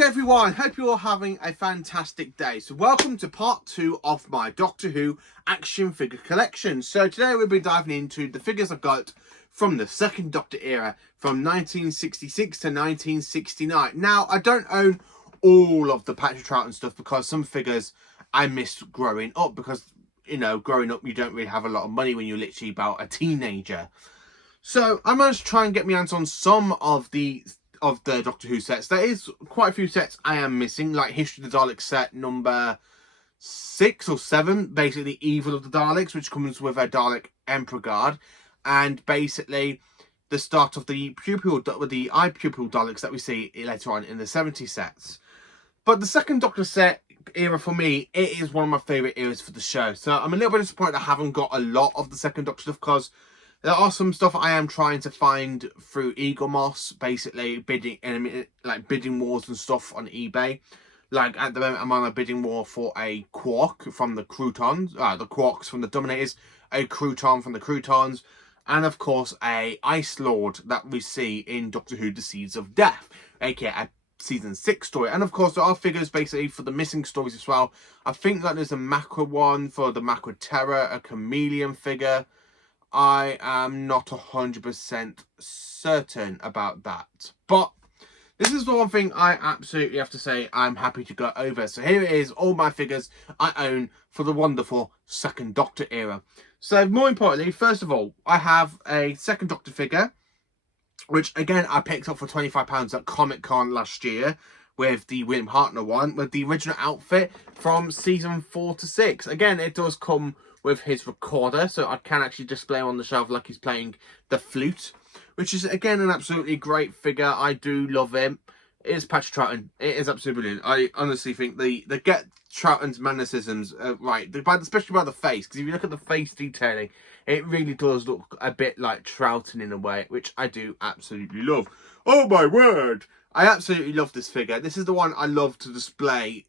Hey everyone, hope you're all having a fantastic day. So welcome to part 2 of my Doctor Who action figure collection. So today we'll be diving into the figures I've got from the second Doctor era from 1966 to 1969. Now, I don't own all of the Patrick Troughton stuff because some figures I missed growing up because, you know, growing up you don't really have a lot of money when you're literally about a teenager. So I managed to try and get my hands on some of the Doctor Who sets. There is quite a few sets I am missing, like History of the Daleks set number 6 or 7, basically Evil of the Daleks, which comes with a Dalek Emperor Guard, and basically the start of the eye pupil Daleks that we see later on in the 70 sets. But the second Doctor set era for me, it is one of my favourite eras for the show. So I'm a little bit disappointed I haven't got a lot of the second Doctor stuff because there are some stuff I am trying to find through Eaglemoss, basically bidding wars and stuff on eBay. Like at the moment, I'm on a bidding war for a Quark from the Croutons, the Quarks from the Dominators, a Crouton from the Croutons, and of course a Ice Lord that we see in Doctor Who: The Seeds of Death, aka a season 6 story. And of course there are figures basically for the missing stories as well. I think that there's a Macra one for the Macra Terror, a Chameleon figure. I am not 100% certain about that. But this is the one thing I absolutely have to say I'm happy to go over. So here it is, all my figures I own for the wonderful second Doctor era. So more importantly, first of all, I have a second Doctor figure, which again I picked up for £25 at Comic-Con last year, with the William Hartnell one, with the original outfit from season 4 to 6. Again, it does come with his recorder, so I can actually display him on the shelf like he's playing the flute, which is again an absolutely great figure. I do love him. It is Patrick Troughton. It is absolutely brilliant. I honestly think they get Troughton's mannerisms right, especially by the face, because if you look at the face detailing, it really does look a bit like Troughton in a way, which I do absolutely love. Oh my word! I absolutely love this figure. This is the one I love to display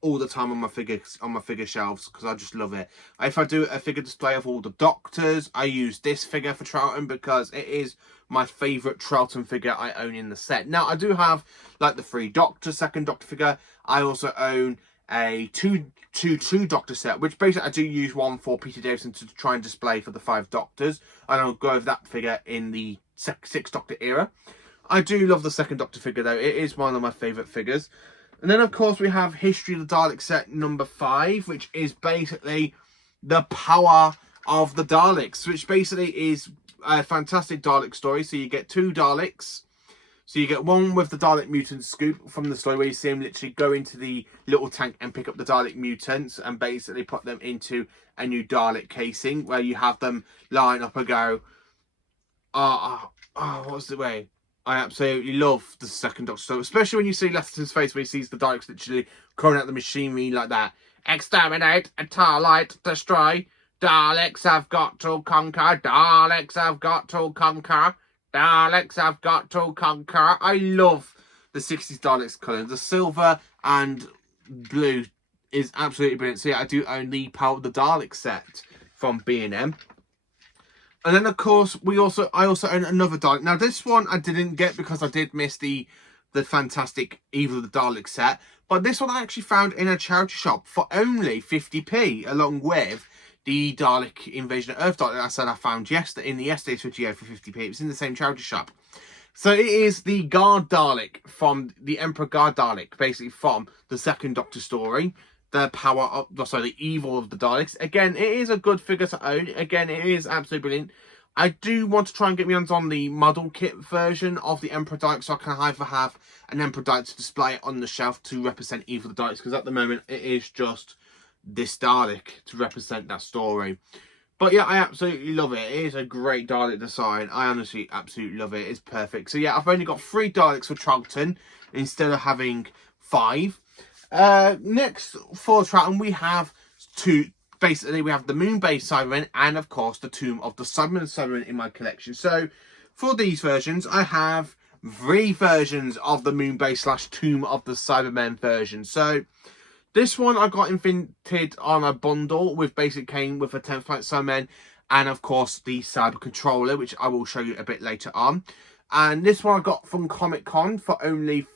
all the time on my figure shelves because I just love it. If I do a figure display of all the Doctors, I use this figure for Troughton because it is my favourite Troughton figure I own in the set. Now, I do have like the 3 Doctor, second Doctor figure. I also own a 2 Doctor set, which basically I do use one for Peter Davison to try and display for the 5 Doctors. And I'll go over that figure in the 6th Doctor era. I do love the second Doctor figure though. It is one of my favourite figures. And then, of course, we have History of the Daleks set number 5, which is basically the power of the Daleks, which basically is a fantastic Dalek story. So you get 2 Daleks. So you get one with the Dalek mutant scoop from the story where you see him literally go into the little tank and pick up the Dalek mutants and basically put them into a new Dalek casing where you have them line up and go, what's the way? I absolutely love the second Doctor story, especially when you see Lesterton's face where he sees the Daleks literally coming out the machinery like that. Exterminate, annihilate, destroy. Daleks have got to conquer. Daleks have got to conquer. Daleks have got to conquer. I love the 60s Daleks colours. The silver and blue is absolutely brilliant. So yeah, I do own the Power of the Dalek set from B&M. And then, of course, I also own another Dalek. Now, this one I didn't get because I did miss the fantastic Evil of the Dalek set. But this one I actually found in a charity shop for only 50p, along with the Dalek Invasion of Earth Dalek I said I found yesterday in the yesterday's video for 50p. It was in the same charity shop. So it is the Guard Dalek from the Emperor Guard Dalek, basically from the second Doctor story. The evil of the Daleks. Again, it is a good figure to own. Again, it is absolutely brilliant. I do want to try and get my hands on the model kit version of the Emperor Dalek, so I can either have an Emperor Dalek to display on the shelf to represent Evil of the Daleks, because at the moment it is just this Dalek to represent that story. But yeah, I absolutely love it. It is a great Dalek design. I honestly absolutely love it. It's perfect. So yeah, I've only got 3 Daleks for Troughton instead of having 5. Next for Troughton, we have 2. Basically, we have the Moon-based Cybermen and, of course, the Tomb of the Cybermen in my collection. So, for these versions, I have 3 versions of the Moon-based / Tomb of the Cybermen version. So, this one I got invented on a bundle with basically came with a 10th Planet Cybermen and, of course, the Cyber Controller, which I will show you a bit later on. And this one I got from Comic-Con for only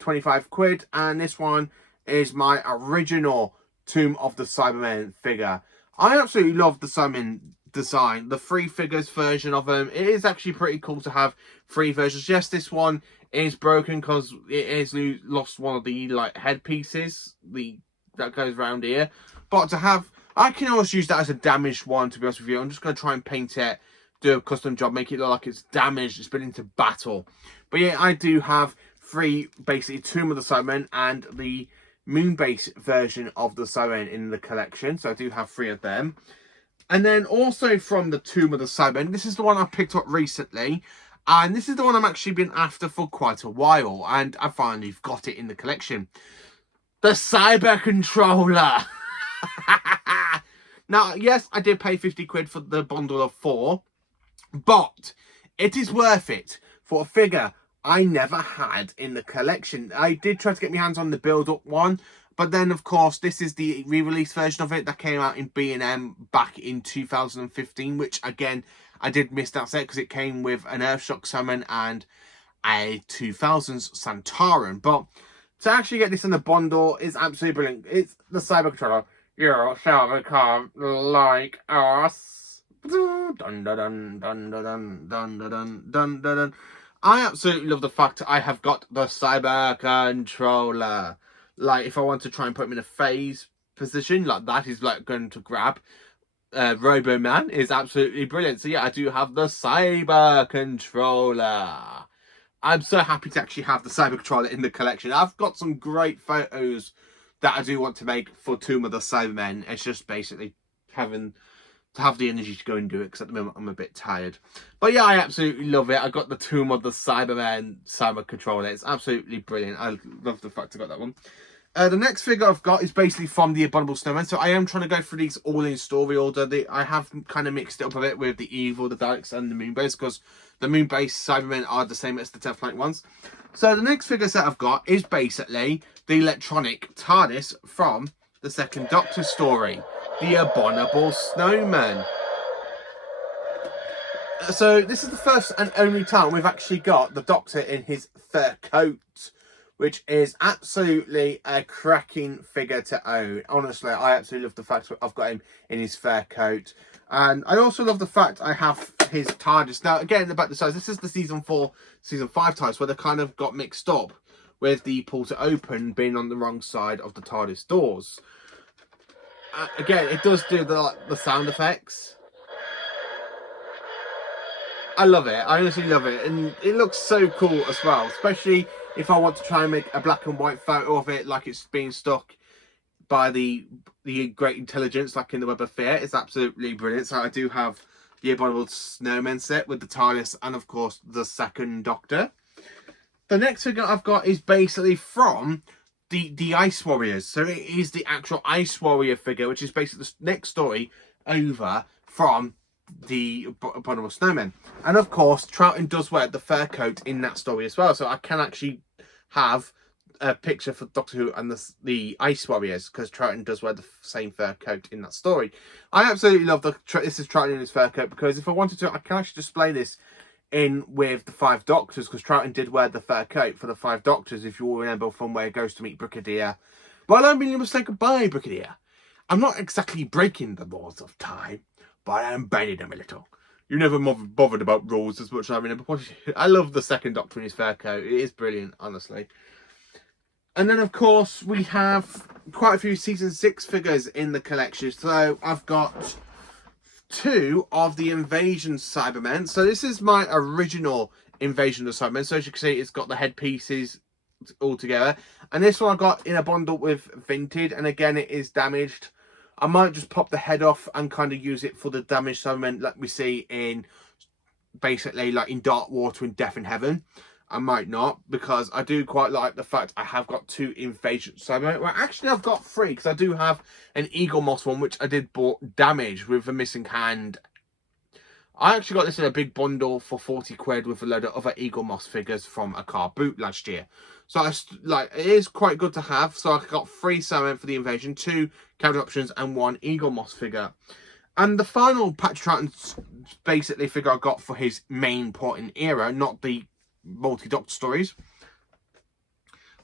25 quid. And this one is my original Tomb of the Cybermen figure. I absolutely love the Cybermen design. The 3 figures version of them, it is actually pretty cool to have 3 versions. Yes, this one is broken because it has lost one of the like headpieces that goes around here. But to have, I can always use that as a damaged one, to be honest with you. I'm just going to try and paint it, do a custom job, make it look like it's damaged, it's been into battle. But yeah, I do have 3, basically, Tomb of the Cybermen and the Moonbase version of the Cybermen in the collection. So I do have 3 of them. And then also from the Tomb of the Cybermen, this is the one I picked up recently. And this is the one I'm actually been after for quite a while. And I finally got it in the collection. The Cyber Controller. Now, yes, I did pay 50 quid for the bundle of 4. But it is worth it for a figure I never had in the collection. I did try to get my hands on the build-up one. But then, of course, this is the re-release version of it that came out in B&M back in 2015. Which, again, I did miss that set because it came with an Earthshock Summon and a 2000s Santoran. But to actually get this in the bundle is absolutely brilliant. It's the Cyber Controller. You shall become like us. Dun, dun, dun, dun, dun, dun, dun, dun, dun, dun. I absolutely love the fact I have got the Cyber Controller. Like, if I want to try and put him in a phase position, like that is like going to grab Robo Man is absolutely brilliant. So yeah, I do have the Cyber Controller. I'm so happy to actually have the Cyber Controller in the collection. I've got some great photos that I do want to make for Tomb of the Cybermen. It's just basically having to have the energy to go and do it, because at the moment I'm a bit tired. But yeah, I absolutely love it. I got the Tomb of the Cybermen Cyber Controller. It's absolutely brilliant. I love the fact I got that one. The next figure I've got is basically from the Abominable Snowman. So I am trying to go through these all in story order. I have kind of mixed it up a bit with the Evil, the Daleks and the Moonbase, because the Moonbase Cybermen are the same as the Death Knight ones. So the next figure set I've got is basically the electronic TARDIS from the 2nd Doctor story, the Abominable Snowman. So this is the first and only time we've actually got the Doctor in his fur coat, which is absolutely a cracking figure to own. Honestly, I absolutely love the fact that I've got him in his fur coat. And I also love the fact I have his TARDIS. Now, again, about the size, this is the Season 4, Season 5 TARDIS, where they kind of got mixed up with the pull to open being on the wrong side of the TARDIS doors. Again, it does do the sound effects. I love it. I honestly love it. And it looks so cool as well, especially if I want to try and make a black and white photo of it, like it's being stuck by the Great Intelligence, like in the Web of Fear. It's absolutely brilliant. So I do have the Abominable Snowman set with the TARDIS and, of course, the 2nd Doctor. The next figure I've got is basically from the Ice Warriors. So it is the actual Ice Warrior figure, which is basically the next story over from the Abominable Snowman. And of course, Troughton does wear the fur coat in that story as well. So I can actually have a picture for Doctor Who and the Ice Warriors, because Troughton does wear the same fur coat in that story. I absolutely love this is Troughton in his fur coat, because if I wanted to, I can actually display this in with the 5 Doctors, because Troughton did wear the fur coat for the 5 Doctors, if you all remember from where he goes to meet Brigadier. Well, I'm being able to say goodbye, Brigadier. I'm not exactly breaking the laws of time, but I am bending them a little. You never bothered about rules as much as I remember. I love the 2nd Doctor in his fur coat. It is brilliant, honestly. And then, of course, we have quite a few Season 6 figures in the collection. So I've got 2 of the Invasion Cybermen. So this is my original Invasion of Cybermen. So as you can see, it's got the headpieces all together. And this one I got in a bundle with Vinted. And again, it is damaged. I might just pop the head off and kind of use it for the damaged Cybermen like we see in, basically, like in Dark Water and Death in Heaven. I might not, because I do quite like the fact I have got 2 Invasion Cybermen. Well, actually, I've got 3, because I do have an Eaglemoss one, which I did bought damaged with a missing hand. I actually got this in a big bundle for 40 quid with a load of other Eaglemoss figures from a car boot last year. So it is quite good to have. So I got 3 Cybermen for the Invasion, 2 counter options, and 1 Eaglemoss figure. And the final Patrick Troughton basically figure I got for his main point in era, not the multi-Doctor stories,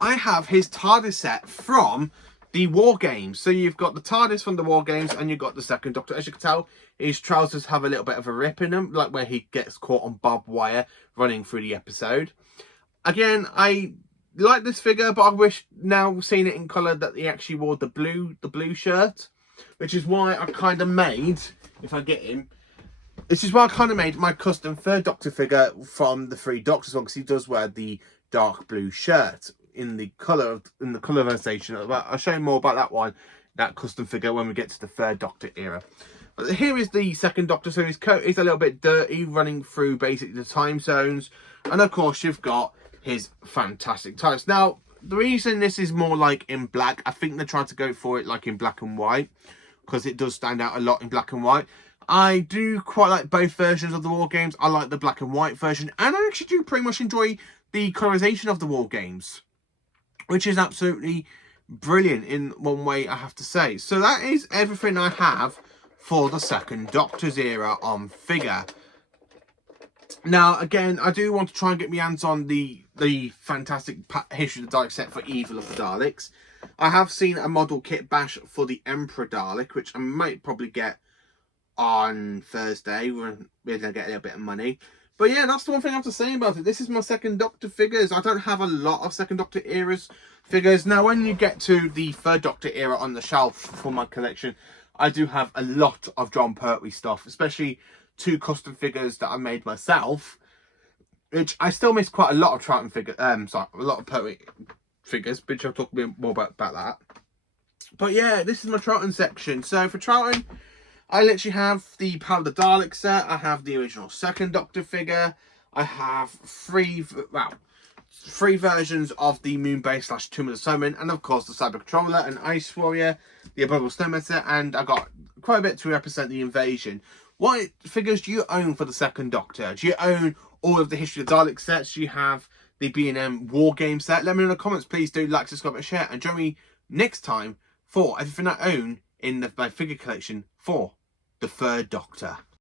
I have his TARDIS set from the War Games. So you've got the TARDIS from the War Games and you've got the second Doctor. As you can tell, his trousers have a little bit of a rip in them, like where he gets caught on barbed wire running through the episode. Again, I like this figure, but I wish now seeing it in colour that he actually wore the blue shirt, which is why I kind of made, if I get him, this is why I kind of made my custom third Doctor figure from the Three Doctors one, because he does wear the dark blue shirt in the colorization. I'll show you more about that one, that custom figure, when we get to the third Doctor era. But here is the second Doctor. So his coat is a little bit dirty, running through basically the time zones, and of course you've got his fantastic TARDIS. Now, the reason this is more like in black, I think they're trying to go for it like in black and white, because it does stand out a lot in black and white. I do quite like both versions of the War Games. I like the black and white version, and I actually do pretty much enjoy the colorization of the War Games, which is absolutely brilliant in one way, I have to say. So that is everything I have for the second Doctor's era on figure. Now, again, I do want to try and get my hands on the fantastic History of the Daleks set for Evil of the Daleks. I have seen a model kit bash for the Emperor Dalek, which I might probably get on Thursday when we're going to get a little bit of money. But yeah, that's the one thing I have to say about it. This is my second Doctor figures. I don't have a lot of second Doctor eras figures. Now, when you get to the third Doctor era on the shelf for my collection, I do have a lot of Jon Pertwee stuff, especially 2 custom figures that I made myself, which I still miss quite a lot of Troughton figures. A lot of Pertwee figures, which I'll talk a bit more about that. But yeah, this is my Troughton section. So for Troughton, I literally have the Power of the Dalek set. I have the original second Doctor figure. I have 3 versions of the Moonbase / Tomb of the Snowman, and of course the Cyber Controller and Ice Warrior, the Abominable Snowman set, and I got quite a bit to represent the invasion. What figures do you own for the second Doctor? Do you own all of the History of the Dalek sets? Do you have the B&M War Game set? Let me know in the comments. Please do like, subscribe, and share, and join me next time for everything I own in my figure collection for the third Doctor.